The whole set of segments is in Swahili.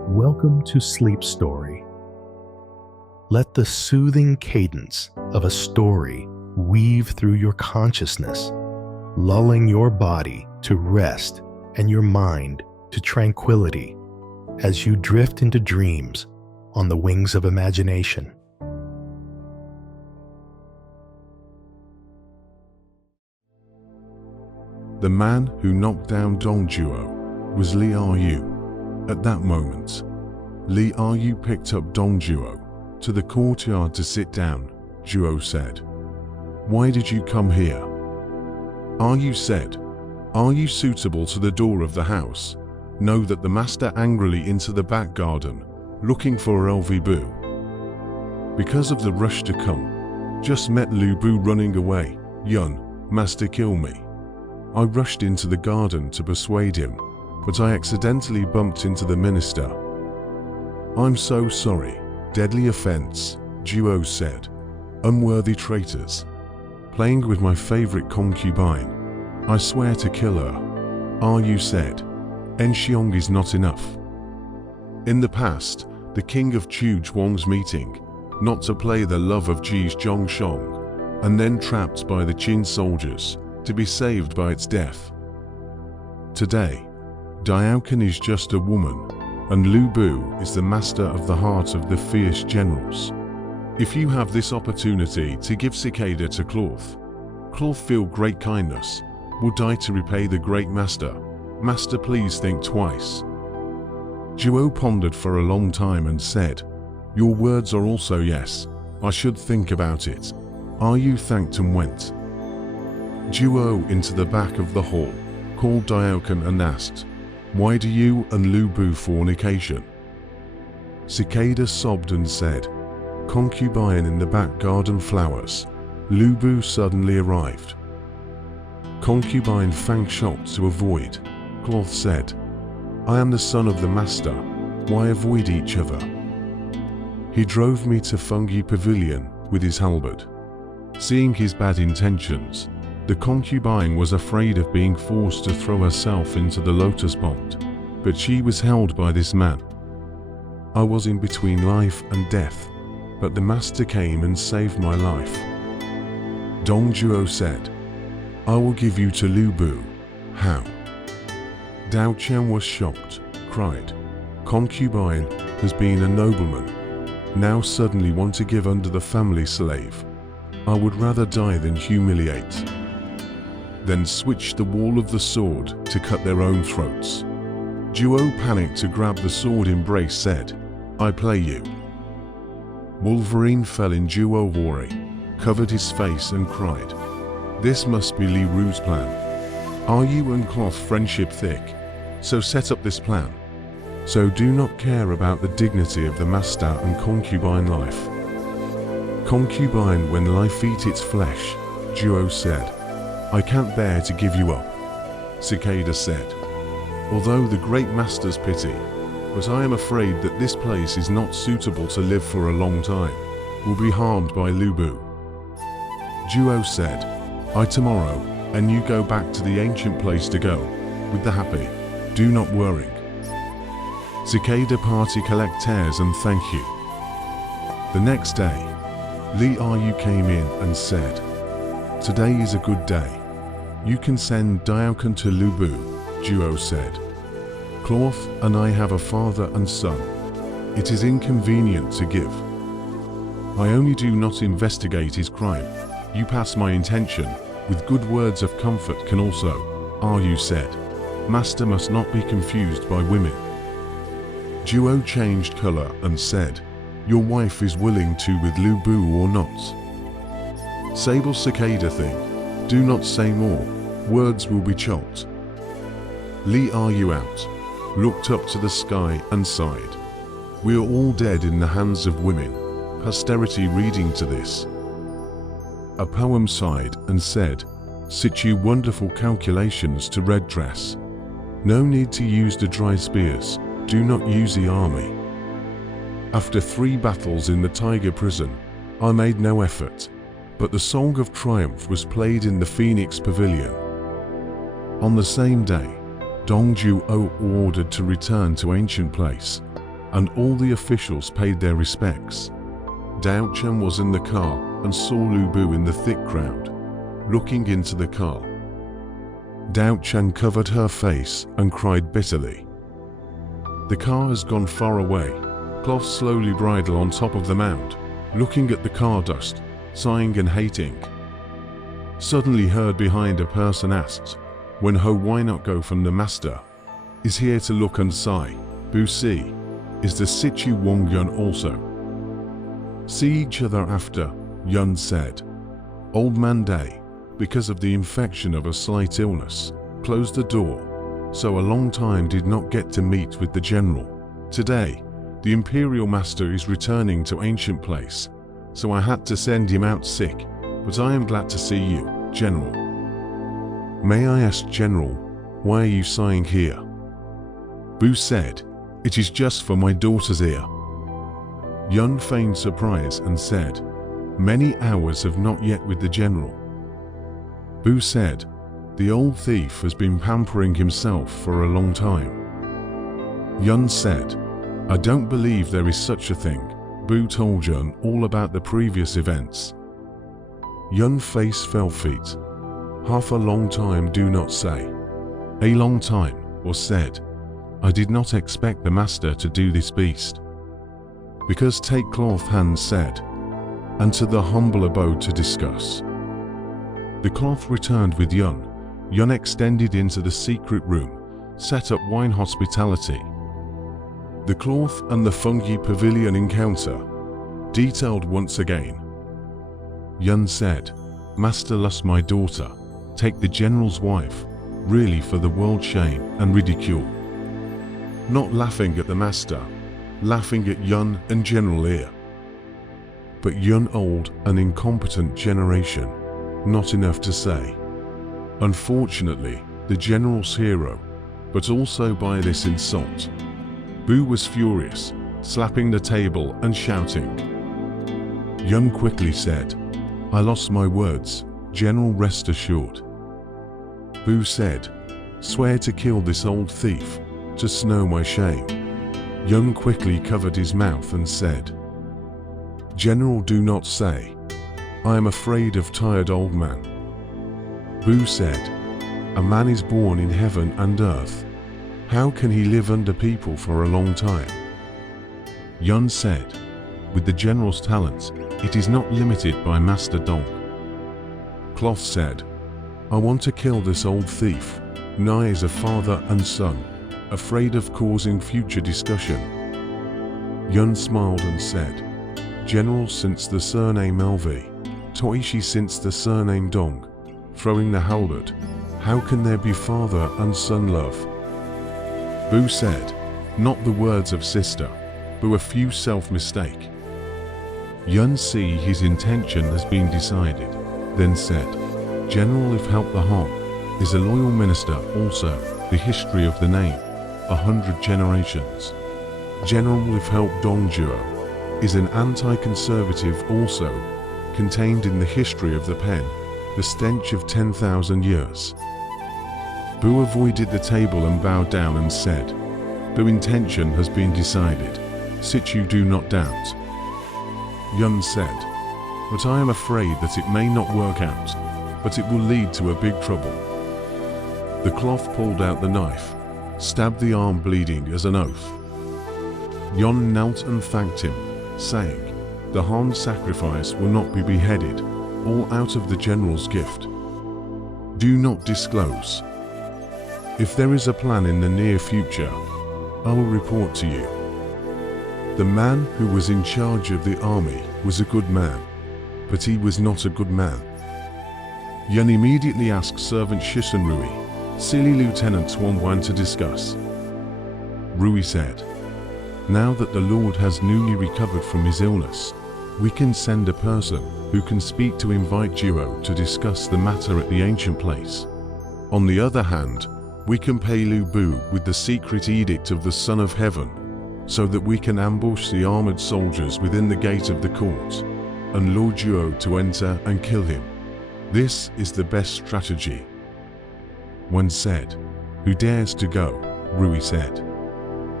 Welcome to Sleep Story. Let the soothing cadence of a story weave through your consciousness, lulling your body to rest and your mind to tranquility as you drift into dreams on the wings of imagination. The man who knocked down Dong Zhuo was Li Jue. At that moment, Li Jue picked up Dong Zhuo to the courtyard to sit down. Zhuo said, "Why did you come here?" Jue said, "Are you suitable to the door of the house? Know that the master angrily into the back garden, looking for Lv Bu. Because of the rush to come, just met Lu Bu running away. Yuan, master kill me. I rushed into the garden to persuade him, but I accidentally bumped into the minister. I'm so sorry. Deadly offense," Zhuo said. "Unworthy traitors. Playing with my favorite concubine. I swear to kill her." Jue said, "Enxiong is not enough. In the past, the king of Chu Zhuang's meeting, not to play the love of Ji's Zhongshong, and then trapped by the Qin soldiers, to be saved by its death. Today, Diaocan is just a woman, and Lu Bu is the master of the heart of the fierce generals. If you have this opportunity to give Cicada to Cloth feel great kindness, will die to repay the great master. Master, please think twice." Zhuo pondered for a long time and said, "Your words are also yes. I should think about it." Jue thanked and went. Zhuo into the back of the hall, called Diaocan and asked, "Why do you and Lu Bu fornication?" Cicada sobbed and said, "Concubine in the back garden flowers. Lu Bu suddenly arrived. Concubine Fang shot to avoid." Cloth said, "I am the son of the master. Why avoid each other? He drove me to Fungi Pavilion with his halberd." Seeing his bad intentions, the concubine was afraid of being forced to throw herself into the lotus pond, but she was held by this man. "I was in between life and death, but the master came and saved my life." Dong Zhuo said, "I will give you to Lu Bu." "How?" Dao Qian was shocked, cried, "Concubine has been a nobleman, now suddenly want to give under the family slave. I would rather die than humiliate." Then switched the wall of the sword to cut their own throats. Zhuo panicked to grab the sword embrace, said, "I play you." Wolverine fell in Zhuo worry, covered his face and cried, "This must be Li Ru's plan. Jue and Cloth friendship thick, so set up this plan. So do not care about the dignity of the master and concubine life. Concubine when life eat its flesh," Zhuo said. "I can't bear to give you up." Cicada said, "Although the great master's pity, but I am afraid that this place is not suitable to live for a long time, will be harmed by Lu Bu." Zhuo said, "I tomorrow, and you go back to the ancient place to go, with the happy, do not worry." Cicada party collect tears and thank you. The next day, Li Jue came in and said, "Today is a good day. You can send Diaocan to Lu Bu," Zhuo said. "Cloth and I have a father and son. It is inconvenient to give. I only do not investigate his crime. You pass my intention, with good words of comfort can also," Jue said. "Master must not be confused by women." Zhuo changed color and said, "Your wife is willing to with Lu Bu or not?" Sable Cicada thing, do not say more, words will be chopped. Li Jue out, looked up to the sky and sighed. "We are all dead in the hands of women." Posterity reading to this. A poem sighed and said, "Situ wonderful calculations to red dress. No need to use the dry spears, do not use the army. After 3 battles in the tiger prison, I made no effort, but the song of triumph was played in the Phoenix Pavilion." On the same day, Dong Zhuo ordered to return to ancient place. and all the officials paid their respects. Dao Chen was in the car and saw Lu Bu in the thick crowd, looking into the car. Dao Chen covered her face and cried bitterly. The car has gone far away. Cloth slowly bridled on top of the mound, looking at the car dust, sighing and hating. Suddenly heard behind a person asked, "When ho, why not go from the master? Is here to look and sigh. Bu si. Is the Situ Wong Yuan also?" See each other after, Yuan said. Old man Day, because of the infection of a slight illness, closed the door, so a long time did not get to meet with the general. Today, the imperial master is returning to ancient place, so I had to send him out sick, but I am glad to see you, general. May I ask, general, why are you sighing here? Bu said, "It is just for my daughter's ear." Yuan feigned surprise and said, "Many hours have not yet with the general." Bu said, "The old thief has been pampering himself for a long time." Yuan said, "I don't believe there is such a thing." Bu told Yuan all about the previous events. Yuan's face fell feet. "Half a long time do not say. A long time," was said. "I did not expect the master to do this beast." Because take cloth hands said, "And to the humble abode to discuss." The cloth returned with Yuan. Yuan extended into the secret room, set up wine hospitality. The cloth and the fungi pavilion encounter, detailed once again. Yuan said, "Master lost my daughter, take the general's wife, really for the world shame and ridicule." Not laughing at the master, laughing at Yuan and General Ear. But Yuan old and incompetent generation, not enough to say. Unfortunately, the general's hero, but also by this insult. Bu was furious, slapping the table and shouting. Yuan quickly said, "I lost my words, general, rest assured." Bu said, "Swear to kill this old thief, to snow my shame." Yuan quickly covered his mouth and said, "General, do not say. I am afraid of tired old man." Bu said, "A man is born in heaven and earth. How can he live under people for a long time?" Yuan said, "With the general's talents, it is not limited by Master Dong." Cloth said, "I want to kill this old thief, nigh as a father and son, afraid of causing future discussion." Yuan smiled and said, "General, since the surname LV, Toishi since the surname Dong, throwing the halberd, how can there be father and son love?" Bu said, "Not the words of sister, but a few self-mistake." Yuan see his intention has been decided, then said, "General, if help the harm, is a loyal minister also, the history of the name, 100 generations. General, if help Dong Zhuo, is an anti-conservative also, contained in the history of the pen, the stench of 10,000 years." Bu avoided the table and bowed down and said, "Bu intention has been decided, Situ do not doubt." Yuan said, "But I am afraid that it may not work out, but it will lead to a big trouble." The cloth pulled out the knife, stabbed the arm bleeding as an oath. Yuan knelt and thanked him, saying, "The Han sacrifice will not be beheaded, all out of the general's gift. Do not disclose. If there is a plan in the near future, I will report to you." The man who was in charge of the army was a good man, but he was not a good man. Yuan immediately asked servant Shisen Rui, silly Lieutenant Wan to discuss. Rui said, "Now that the Lord has newly recovered from his illness, we can send a person who can speak to invite Zhuo to discuss the matter at the ancient place. On the other hand, we can pay Lu Bu with the secret edict of the Son of Heaven, so that we can ambush the armored soldiers within the gate of the court, and lure Zhuo to enter and kill him. This is the best strategy." One said, "Who dares to go?" Rui said.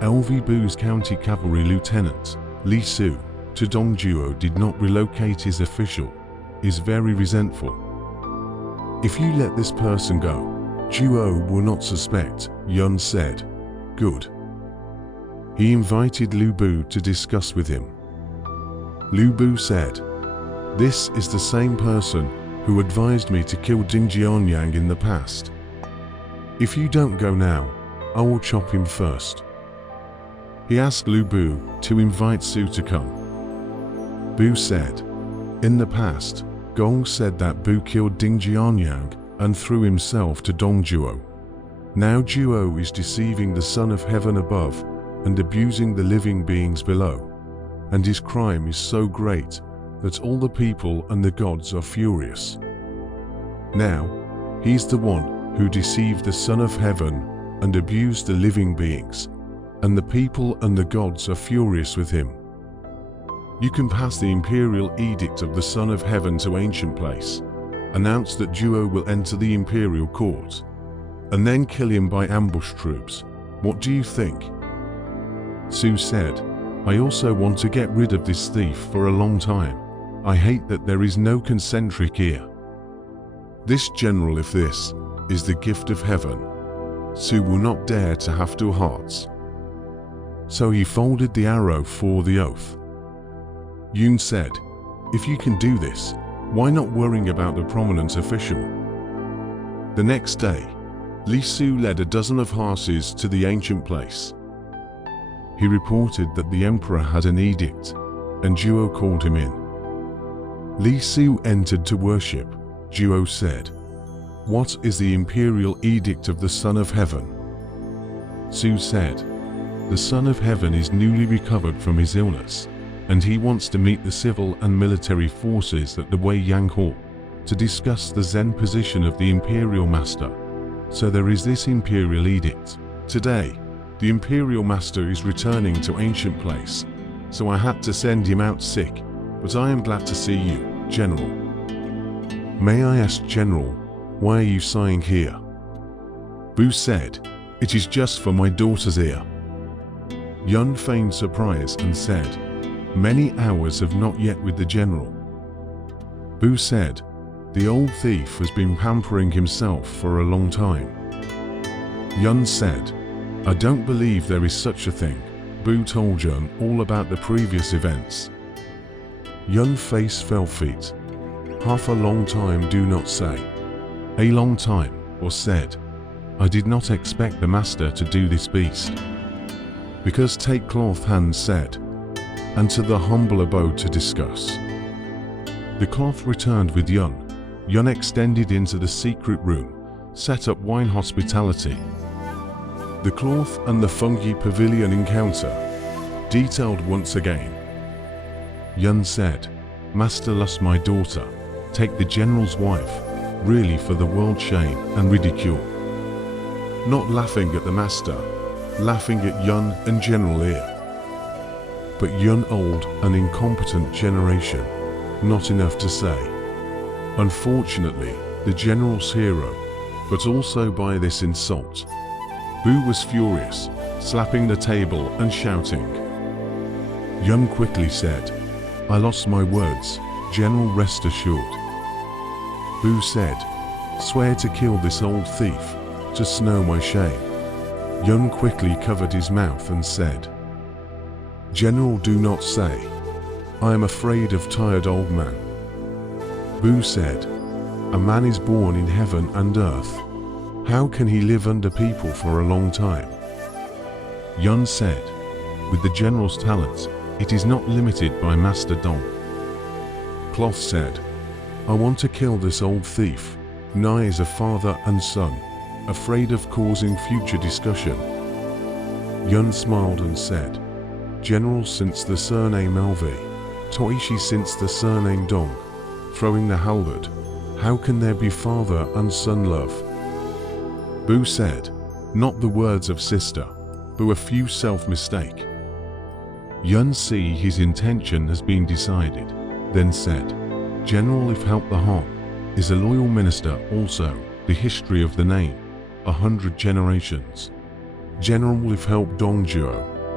LV Bu's county cavalry lieutenant, Li Su, to Dongzhuo did not relocate his official, is very resentful. If you let this person go, Zhuo will not suspect, Yuan said. Good. He invited Lu Bu to discuss with him. Lu Bu said, "This is the same person who advised me to kill Ding Jianyang in the past. If you don't go now, I will chop him first." He asked Lu Bu to invite Su to come. Bu said, "In the past, Gong said that Bu killed Ding Jianyang and threw himself to Dongzhuo. Now Zhuo is deceiving the Son of Heaven above and abusing the living beings below, and his crime is so great that all the people and the gods are furious. Now, he's the one who deceived the Son of Heaven and abused the living beings, and the people and the gods are furious with him. You can pass the imperial edict of the Son of Heaven to Ancient Place, announce that Zhuo will enter the imperial court, and then kill him by ambush troops. What do you think?" Su said, "I also want to get rid of this thief for a long time. I hate that there is no concentric here. This general, if this is the gift of heaven, Su will not dare to have two hearts." So he folded the arrow for the oath. Yuan said, "If you can do this, why not worrying about the prominent official?" The next day, Li Su led a dozen of horses to the ancient place. He reported that the emperor had an edict, and Zhuo called him in. Li Su entered to worship. Zhuo said, "What is the imperial edict of the Son of Heaven?" Su said, "The Son of Heaven is newly recovered from his illness, and he wants to meet the civil and military forces at the Weiyang Hall to discuss the Zen position of the Imperial Master. So there is this Imperial Edict. Today, the Imperial Master is returning to Ancient Place, so I had to send him out sick, but I am glad to see you, General." "May I ask, General, why are you sighing here?" Bu said, "It is just for my daughter's ear." Yuan feigned surprise and said, "Many hours have not yet with the general." Bu said, "The old thief has been pampering himself for a long time." Yuan said, "I don't believe there is such a thing." Bu told Yuan all about the previous events. Yuan's face fell feet. "Half a long time do not say. A long time," or said, "I did not expect the master to do this beast." Because take cloth hand said, "And to the humble abode to discuss." The cloth returned with Yuan. Yuan extended into the secret room, set up wine hospitality. The cloth and the fungi pavilion encounter, detailed once again. Yuan said, "Master lost my daughter, take the general's wife, really for the world shame and ridicule." Not laughing at the master, laughing at Yuan and General ear. But Yuan old and incompetent generation, not enough to say. Unfortunately, the general's hero, but also by this insult. Bu was furious, slapping the table and shouting. Yuan quickly said, "I lost my words, General, rest assured." Bu said, "Swear to kill this old thief, to snow my shame." Yuan quickly covered his mouth and said, "General, do not say. I am afraid of tired old man." Bu said, "A man is born in heaven and earth. How can he live under people for a long time?" Yuan said, "With the general's talent, it is not limited by Master Dong." Cloth said, "I want to kill this old thief, nigh as a father and son, afraid of causing future discussion." Yuan smiled and said, "General, since the surname LV, Toishi since the surname Dong, throwing the halberd, how can there be father and son love?" Bu said, "Not the words of sister, but a few self-mistake." Yuan see his intention has been decided, then said, "General, if help the harm, is a loyal minister also, the history of the name, 100 generations. General, if help Dongzhuo,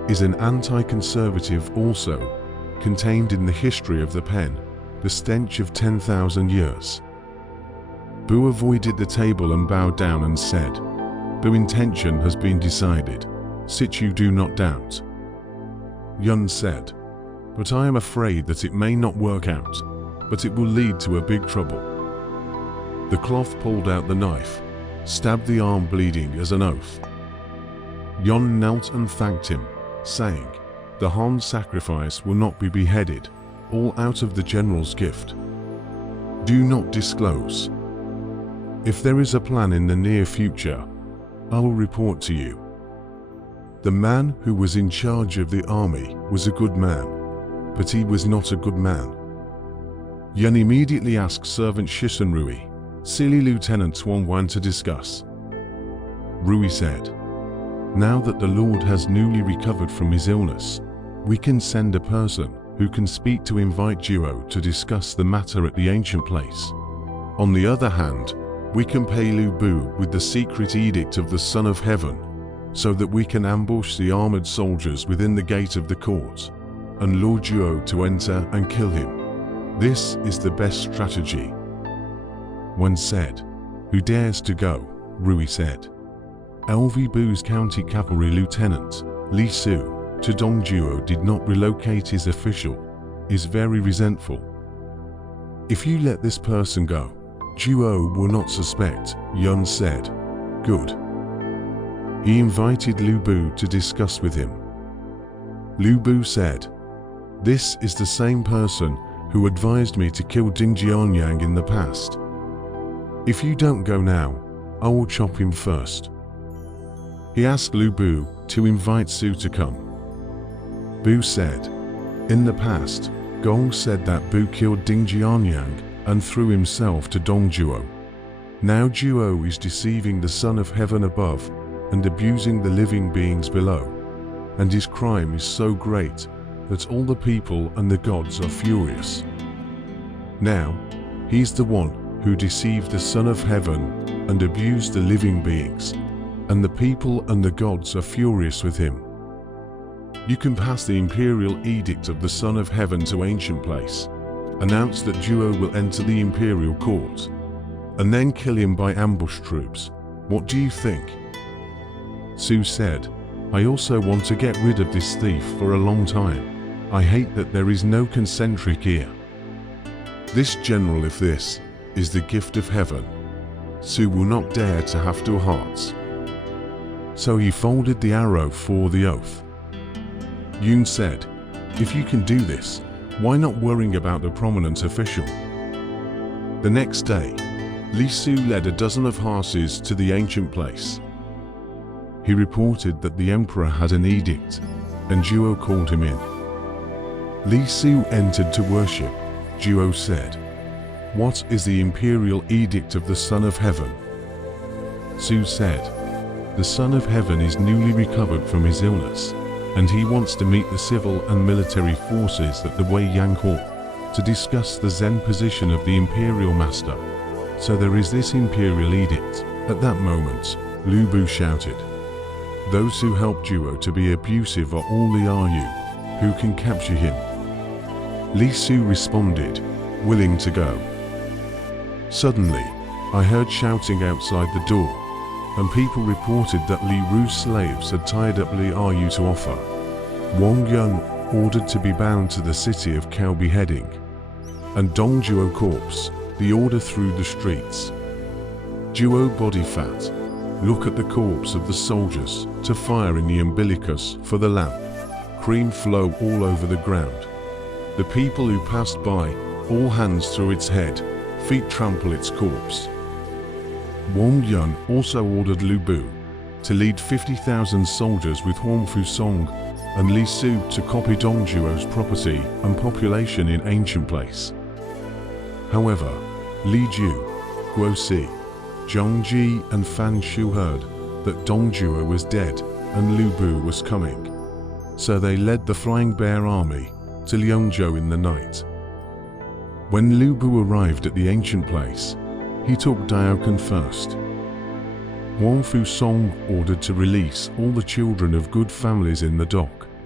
is an anti-conservative also, contained in the history of the pen, the stench of 10,000 years. Bu avoided the table and bowed down and said, "The intention has been decided. Situ do not doubt." Yuan said, "But I am afraid that it may not work out, but it will lead to a big trouble." The cloth pulled out the knife, stabbed the arm bleeding as an oath. Yuan knelt and thanked him, saying, "The Han sacrifice will not be beheaded, all out of the general's gift. Do not disclose. If there is a plan in the near future, I will report to you." The man who was in charge of the army was a good man, but he was not a good man. Yuan immediately asked servant Shisen Rui, "Silly Lieutenant Wan to discuss." Rui said, "Now that the Lord has newly recovered from his illness, we can send a person who can speak to invite Zhuo to discuss the matter at the ancient place. On the other hand, we can pay Lu Bu with the secret edict of the Son of Heaven, so that we can ambush the armored soldiers within the gate of the court, and lure Zhuo to enter and kill him. This is the best strategy." One said, "Who dares to go?" Rui said. LV Bu's county cavalry lieutenant, Li Su, to Dongzhuo did not relocate his official, is very resentful. "If you let this person go, Zhuo will not suspect," Yuan said. "Good." He invited Lu Bu to discuss with him. Lu Bu said, "This is the same person who advised me to kill Ding Jianyang in the past. If you don't go now, I will chop him first." He asked Lu Bu to invite Su to come. Bu said, "In the past, Gong said that Bu killed Ding Jianyang and threw himself to Dongzhuo. Now Zhuo is deceiving the Son of Heaven above and abusing the living beings below, and his crime is so great that all the people and the gods are furious. Now, he's the one who deceived the Son of Heaven and abused the living beings, and the people and the gods are furious with him. You can pass the imperial edict of the Son of Heaven to Ancient Place, announce that Zhuo will enter the imperial court, and then kill him by ambush troops. What do you think?" Su said, "I also want to get rid of this thief for a long time. I hate that there is no concentric ear. This general, if this is the gift of heaven, Su will not dare to have two hearts." So he folded the arrow for the oath. Yuan said, "If you can do this, why not worrying about the prominent official?" The next day, Li Su led a dozen of horses to the ancient place. He reported that the emperor had an edict, and Zhuo called him in. Li Su entered to worship. Zhuo said, "What is the imperial edict of the Son of Heaven?" Su said, "The Son of Heaven is newly recovered from his illness, and he wants to meet the civil and military forces at the Weiyang Hall to discuss the Zen position of the imperial master. So there is this imperial edict." At that moment, Lu Bu shouted, "Those who help Zhuo to be abusive are all Li Jue. Who can capture him?" Li Su responded, willing to go. Suddenly, I heard shouting outside the door, and people reported that Li Ru's slaves had tied up Li Jue to offer. Wang Yun ordered to be bound to the city of cow beheading, and Dongzhuo corpse, the order through the streets. Zhuo body fat, look at the corpse of the soldiers, to fire in the umbilicus for the lamp. Cream flow all over the ground. The people who passed by, all hands through its head, feet trample its corpse. Wang Yun also ordered Lu Bu to lead 50,000 soldiers with Huang Fusong and Li Su to copy Dongzhuo's property and population in Ancient Place. However, Li Jue, Guosi, Zhongji and Fan Shu heard that Dongzhuo was dead and Lu Bu was coming, so they led the Flying Bear army to Liangzhou in the night. When Lu Bu arrived at the Ancient Place, he took Daokan first. Huang Fusong ordered to release all the children of good families in the dock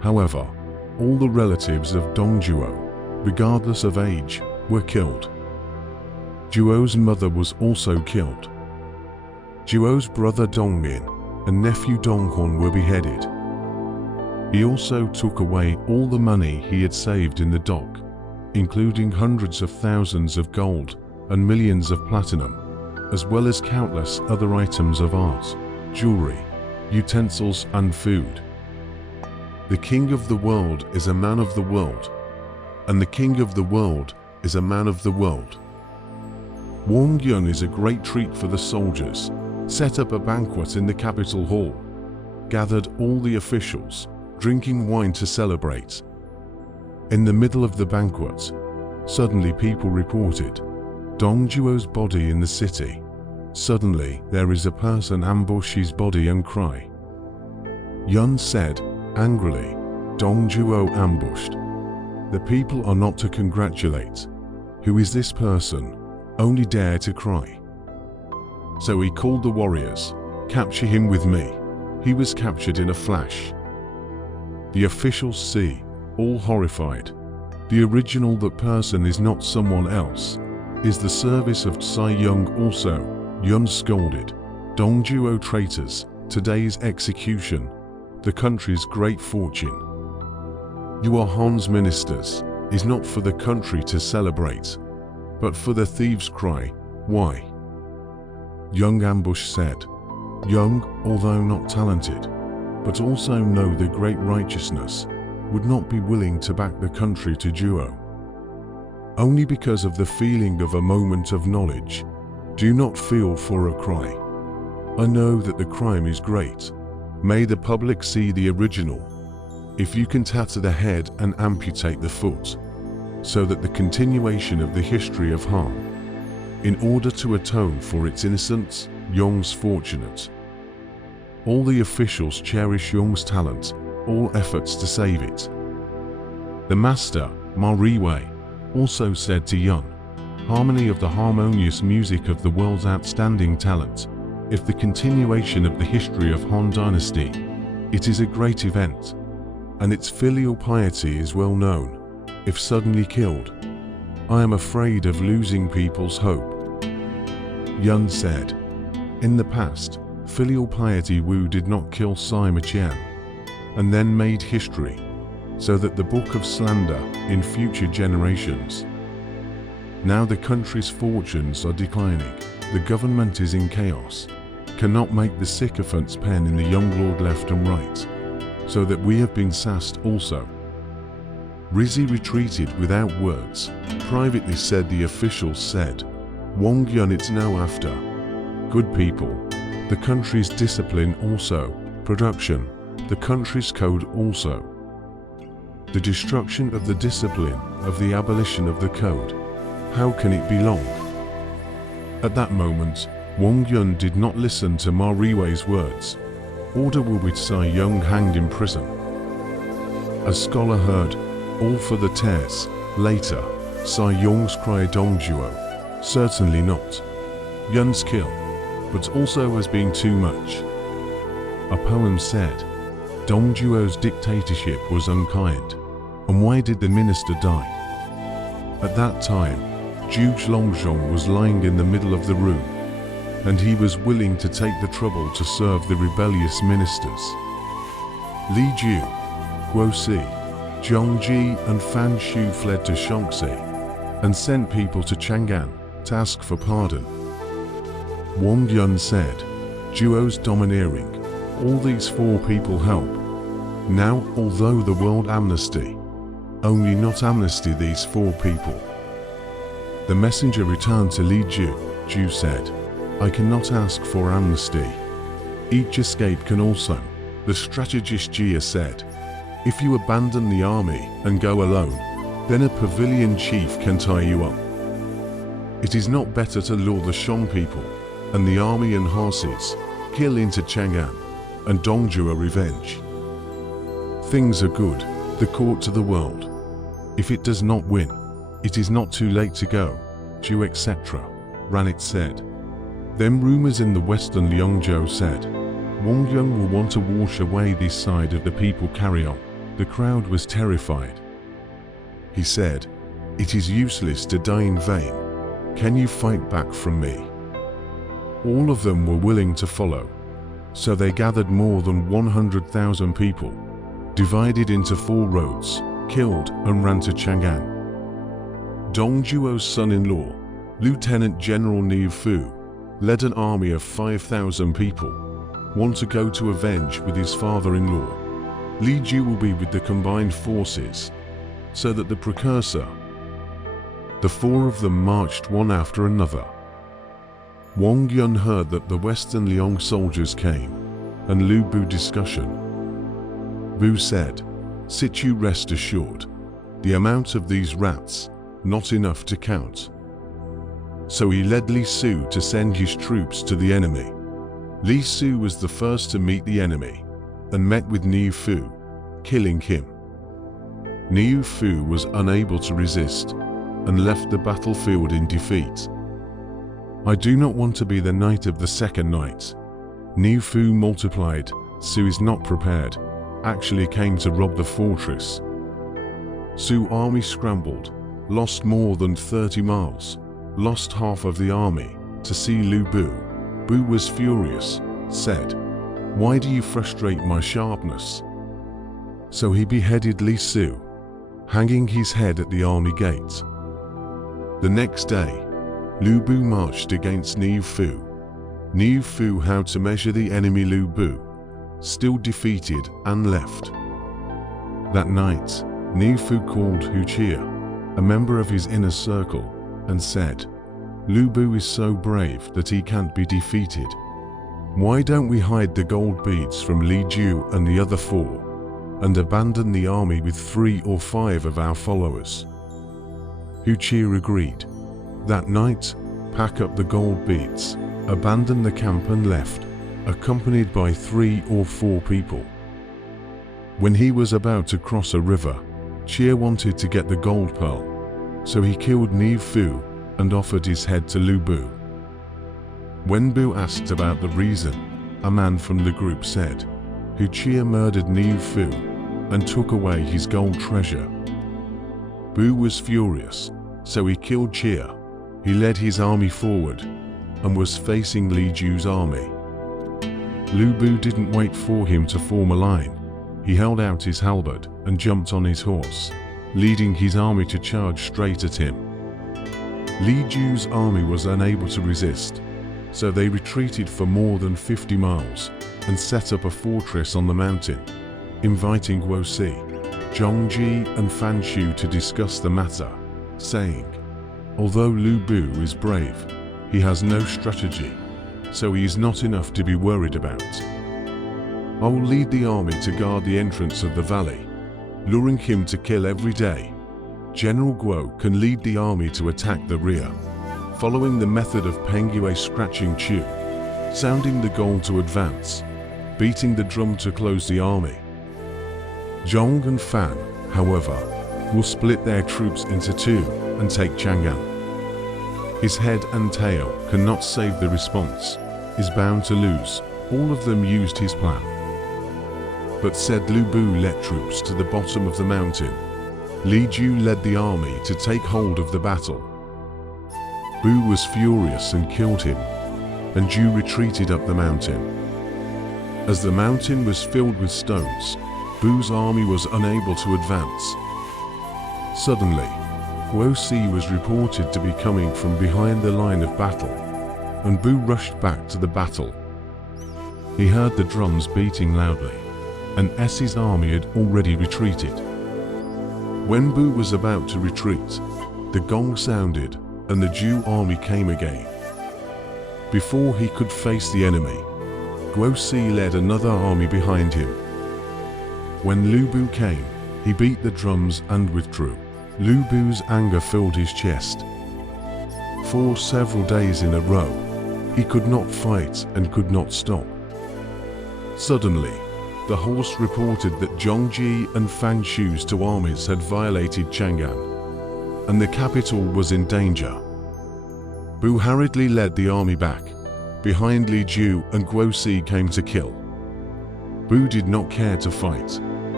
However, all the relatives of Dong Zhuo, regardless of age, were killed. Zhuo's mother was also killed. Zhuo's brother Dongmin and nephew Donghuan were beheaded. He also took away all the money he had saved in the dock, including hundreds of thousands of gold and millions of platinum, as well as countless other items of art, jewelry, utensils and food. The king of the world is a man of the world, and the king of the world is a man of the world. Wang Yun is a great treat for the soldiers, set up a banquet in the capital hall, gathered all the officials, drinking wine to celebrate. In the middle of the banquet, suddenly people reported Dong Zhuo's body in the city. Suddenly there is a person ambush his body and cry. Yun said angrily, Dong Zhuo ambushed. The people are not to congratulate. Who is this person? Only dare to cry. So he called the warriors, capture him with me. He was captured in a flash. The officials see, all horrified. The original that person is not someone else, is the service of Tsai Young also. Yun scolded, Dong Zhuo traitors, today's execution, the country's great fortune. You are Han's ministers, is not for the country to celebrate, but for the thieves' cry, why? Young Ambush said, Young, although not talented, but also know the great righteousness, would not be willing to back the country to Zhuo. Only because of the feeling of a moment of knowledge, do not feel for a cry. I know that the crime is great. May the public see the original. If you can tatter the head and amputate the foot, so that the continuation of the history of Han, in order to atone for its innocence, Yong's fortunate. All the officials cherish Yong's talent, all efforts to save it. The master, Ma Riwei, also said to Yun, harmony of the harmonious music of the world's outstanding talent. If the continuation of the history of Han Dynasty, it is a great event, and its filial piety is well known. If suddenly killed, I am afraid of losing people's hope. Yun said, in the past, filial piety Wu did not kill Sima Qian, and then made history, so that the book of slander in future generations. Now the country's fortunes are declining, the government is in chaos, cannot make the sycophant's pen in the young lord left and right, so that we have been sassed also. Rizzi retreated without words, privately said the officials said, Wang Yun it's now after. Good people, the country's discipline also, production, the country's code also. The destruction of the discipline, of the abolition of the code, how can it be long? At that moment, Wang Yun did not listen to Ma Riwei's words. Order will be Tsai Young hanged in prison. A scholar heard, all for the tares. Later, Tsai Yong's cry Dong Zhuo. Certainly not. Yun's kill, but also as being too much. A poem said, Dong Zhuo's dictatorship was unkind. And why did the minister die? At that time, Zhuo Zhonglong was lying in the middle of the room, and he was willing to take the trouble to serve the rebellious ministers. Li Jue, Guosi, Zhongji and Fan Shu fled to Shaanxi and sent people to Chang'an to ask for pardon. Wang Yun said, Zhuo's domineering, all these four people help. Now, although the world amnesty, only not amnesty these four people. The messenger returned to Li Jue. Zhu said, I cannot ask for amnesty. Each escape can also. The strategist Jia said, if you abandon the army and go alone, then a pavilion chief can tie you up. It is not better to lure the Shang people and the army and horses, kill into Chang'an, and Dongzhuo revenge. Things are good, the court to the world. If it does not win, it is not too late to go, Zhu etc. Ranit said. Then rumors in the western Liangzhou said, Wang Yun will want to wash away this side of the people carry on. The crowd was terrified. He said, "It is useless to die in vain. Can you fight back from me?" All of them were willing to follow, so they gathered more than 100,000 people, divided into 4 roads, killed and ran to Chang'an. Dong Zhuo's son-in-law, Lieutenant General Ni Fu, led an army of 5,000 people, want to go to avenge with his father-in-law. Li Jue will be with the combined forces, so that the precursor. The 4 of them marched one after another. Wang Yun heard that the Western Liang soldiers came, and Lu Bu discussion. Bu said, "Situ, rest assured, the amount of these rats, not enough to count." So he led Li Su to send his troops to the enemy. Li Su was the first to meet the enemy, and met with Ni Fu, killing him. Ni Fu was unable to resist, and left the battlefield in defeat. "I do not want to be the knight of the second night." Ni Fu multiplied, Su is not prepared, actually came to rob the fortress. Su army scrambled, lost more than 30 miles, lost half of the army, to see Lu Bu. Bu was furious, said, "Why do you frustrate my sharpness?" So he beheaded Li Su, hanging his head at the army gate. The next day, Lu Bu marched against Ni Fu. Ni Fu had to measure the enemy Lu Bu, still defeated, and left. That night, Ni Fu called Hu Chia, a member of his inner circle, and said, "Lu Bu is so brave that he can't be defeated. Why don't we hide the gold beads from Li Jue and the other 4, and abandon the army with 3 or 5 of our followers?" Hu Chia agreed. That night, pack up the gold beads, abandon the camp and left, accompanied by 3 or 4 people. When he was about to cross a river, Chia wanted to get the gold pearl, so he killed Ni Fu and offered his head to Lu Bu. When Bu asked about the reason, a man from the group said, Hu Chia murdered Ni Fu and took away his gold treasure. Bu was furious, so he killed Chia. He led his army forward and was facing Li Jue's army. Lu Bu didn't wait for him to form a line. He held out his halberd and jumped on his horse, leading his army to charge straight at him. Li Jue's army was unable to resist, so they retreated for more than 50 miles and set up a fortress on the mountain, inviting Guo Si, Zhongji and Fan Shu to discuss the matter, saying, "Although Lu Bu is brave, he has no strategy, so he is not enough to be worried about. I will lead the army to guard the entrance of the valley, luring him to kill every day. General Guo can lead the army to attack the rear, following the method of Peng Yue scratching Chu, sounding the gong to advance, beating the drum to close the army. Zhong and Fan, however, will split their troops into 2 and take Chang'an. His head and tail cannot save the response, is bound to lose." All of them used his plan. But said Lu Bu led troops to the bottom of the mountain. Li Jue led the army to take hold of the battle. Bu was furious and killed him, and Jue retreated up the mountain. As the mountain was filled with stones, Bu's army was unable to advance. Suddenly, Guo Si was reported to be coming from behind the line of battle, and Bu rushed back to the battle. He heard the drums beating loudly, and S's army had already retreated. When Bu was about to retreat, the gong sounded and the Jue army came again. Before he could face the enemy, Guo Si led another army behind him. When Lu Bu came, he beat the drums and withdrew. Lu Bu's anger filled his chest. For several days in a row, he could not fight and could not stop. Suddenly, the horse reported that Zhongji and Fan Shu's 2 armies had violated Chang'an, and the capital was in danger. Bu hurriedly led the army back. Behind Li Jue and Guo Si came to kill. Bu did not care to fight.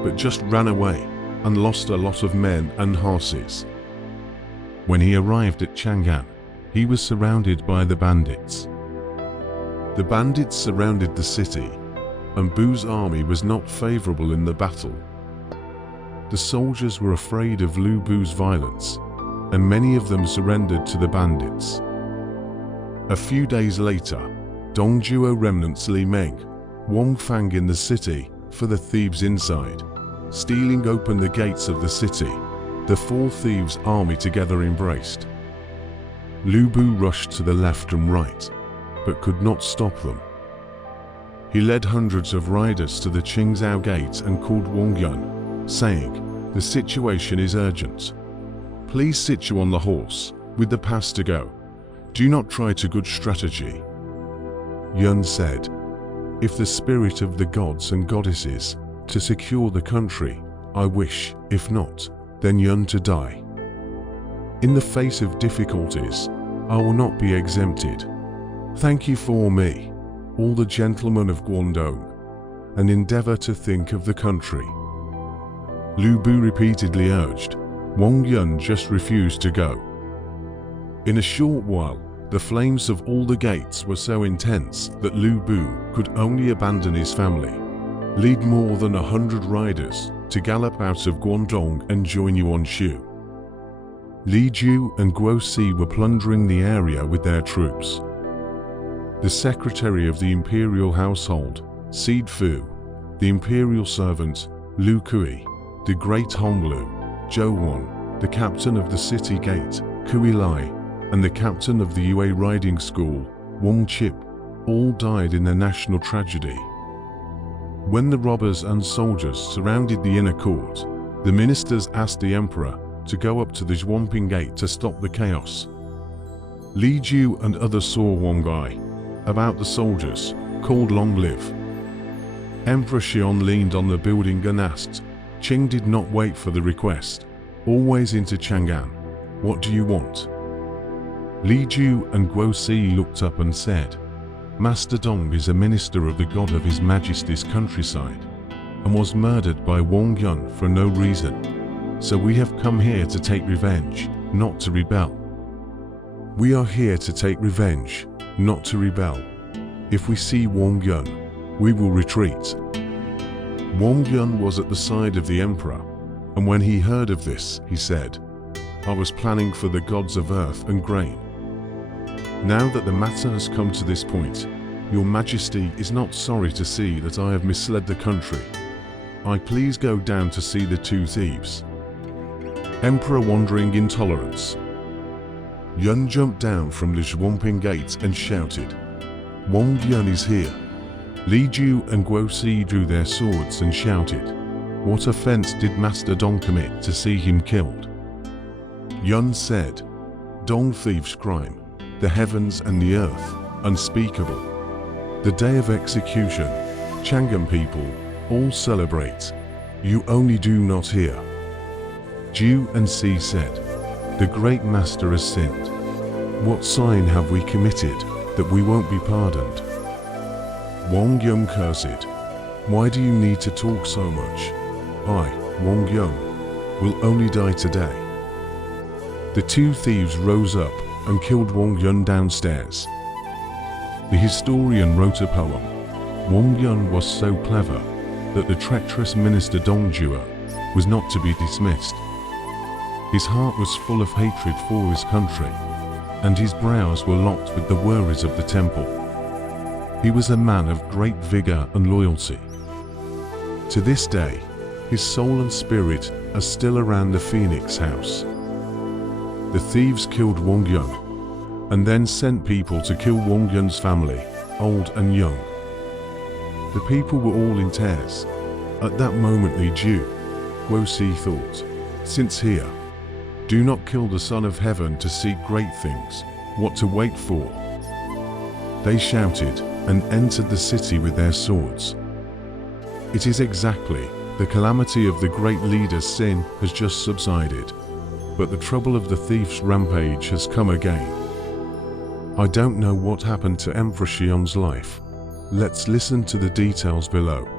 but just ran away and lost a lot of men and horses. When he arrived at Chang'an, he was surrounded by the bandits. The bandits surrounded the city, and Bu's army was not favorable in the battle. The soldiers were afraid of Lu Bu's violence, and many of them surrendered to the bandits. A few days later, Dongzhuo remnants Li Ming, Wang Fang in the city for the thieves inside, stealing open the gates of the city. The four thieves' army together embraced. Lu Bu rushed to the left and right, but could not stop them. He led hundreds of riders to the Qingzhou gate and called Wang Yun, saying, "The situation is urgent. Please sit you on the horse, with the pass to go. Do not try to good strategy." Yun said, "If the spirit of the gods and goddesses, to secure the country, I wish, if not, then Yun to die. In the face of difficulties, I will not be exempted. Thank you for me, all the gentlemen of Guangdong, and endeavor to think of the country." Lu Bu repeatedly urged. Wang Yun just refused to go. In a short while, the flames of all the gates were so intense that Lu Bu could only abandon his family, lead more than 100 riders to gallop out of Guangdong and join Yuan Shu. Li Jue and Guo Si were plundering the area with their troops. The secretary of the imperial household, Situ, the imperial servant, Lu Kui, the great Honglu, Zhuo, the captain of the city gate, Kui Lai, and the captain of the Yue riding school, Wang Chip, all died in the national tragedy. When the robbers and soldiers surrounded the inner court, the ministers asked the emperor to go up to the Zhuangping gate to stop the chaos. Li Jue and others saw Wang Gai, about the soldiers, called Long Live. Emperor Xian leaned on the building and asked, Qing did not wait for the request, always into Chang'an, "What do you want?" Li Jue and Guo Si looked up and said, "Master Dong is a minister of the god of His Majesty's countryside, and was murdered by Wang Yun for no reason. So we have come here to take revenge, not to rebel." "We are here to take revenge, not to rebel. If we see Wang Yun, we will retreat." Wang Yun was at the side of the emperor, and when he heard of this, he said, "I was planning for the gods of earth and grain. Now that the matter has come to this point, your majesty is not sorry to see that I have misled the country. I please go down to see the two thieves." Emperor wandering intolerance. Yun jumped down from the Zhuangping gate and shouted, "Wang Yun is here." Li Jue and Guo Si drew their swords and shouted, "What offense did Master Dong commit to see him killed?" Yun said, "Dong thieves' crime, the heavens and the earth, unspeakable. The day of execution, Chang'an people, all celebrate. You only do not hear." Ju and Si said, "The great master has sinned. What sign have we committed that we won't be pardoned?" Wang Yun cursed, "Why do you need to talk so much? I, Wang Yun, will only die today." The two thieves rose up and killed Wang Yun downstairs. The historian wrote a poem. Wang Yun was so clever that the treacherous minister Dongzhuo was not to be dismissed. His heart was full of hatred for his country, and his brows were locked with the worries of the temple. He was a man of great vigor and loyalty. To this day, his soul and spirit are still around the Phoenix house. The thieves killed Wang Yun, and then sent people to kill Wang Yun's family, old and young. The people were all in tears. At that moment Li Jue, Guo Si thought, "Since here, do not kill the Son of Heaven to seek great things, what to wait for?" They shouted and entered the city with their swords. It is exactly the calamity of the great leader's sin has just subsided, but the trouble of the thief's rampage has come again. I don't know what happened to Emperor Xian's life. Let's listen to the details below.